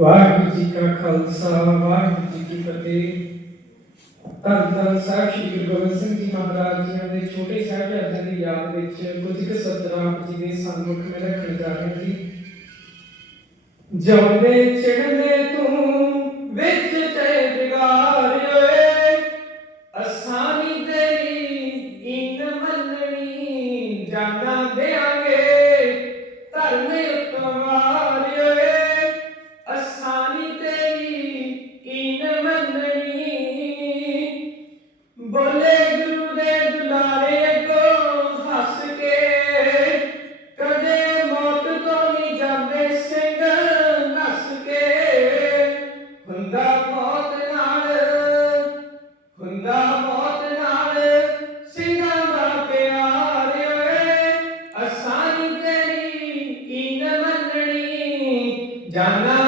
ਵਾਹਿਗੁਰੂ ਜੀ ਕਾ ਖਾਲਸਾ, ਵਾਹਿਗੁਰੂ ਜੀ ਕੀ ਫਤਿਹ। ਧੰਨ ਧੰਨ ਸਾਹਿਬ ਸ਼੍ਰੀ ਗੁਰੂ ਗੋਬਿੰਦ ਸਿੰਘ ਜੀ ਮਹਾਰਾਜ ਜੀ ਦੇ ਛੋਟੇ ਸਾਹਿਬਜ਼ਾਦਿਆਂ ਦੀ ਯਾਦ ਵਿੱਚ ਕੁਝ ਕੁ ਸਤਰਾਂ ਆਪ ਜੀ ਦੇ ਸਨਮੁਖ ਮੈਂ ਰੱਖਣ ਜਾ ਰਿਹਾ ਜੀ ਜਾਉਂਦੇ ਚੜ੍ਹਦੇ ਤੂੰ ਵਿੱਚ ਤੇ ਜਗਾਰਿਓਏ ਅਸਾਨੀ ਤੇਰੀ ਇਨ ਮੰਨਣੀ ਜਾਣਾ ਦੇਾਂਗੇ ਬੋਲੇ ਗੁਰੂ ਦੇ ਦੁਲਾਰੇ ਤੋਂ ਹੱਸ ਕੇ। ਕਦੇ ਮੌਤ ਤੋਂ ਨਹੀਂ ਜਾਂਦੇ ਸਿੰਘ ਨੱਸ ਕੇ। ਹੁੰਦਾ ਮੌਤ ਨਾਲ, ਹੁੰਦਾ ਮੌਤ ਨਾਲ ਸਿੰਘਾਂ ਦਾ ਪਿਆਰ ਓਏ। ਅਸਾਨੀ ਤੇਰੀ ਇਨ ਮੰਨਣੀ, ਜਾਨਾ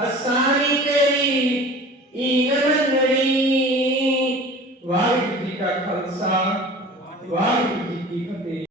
Aside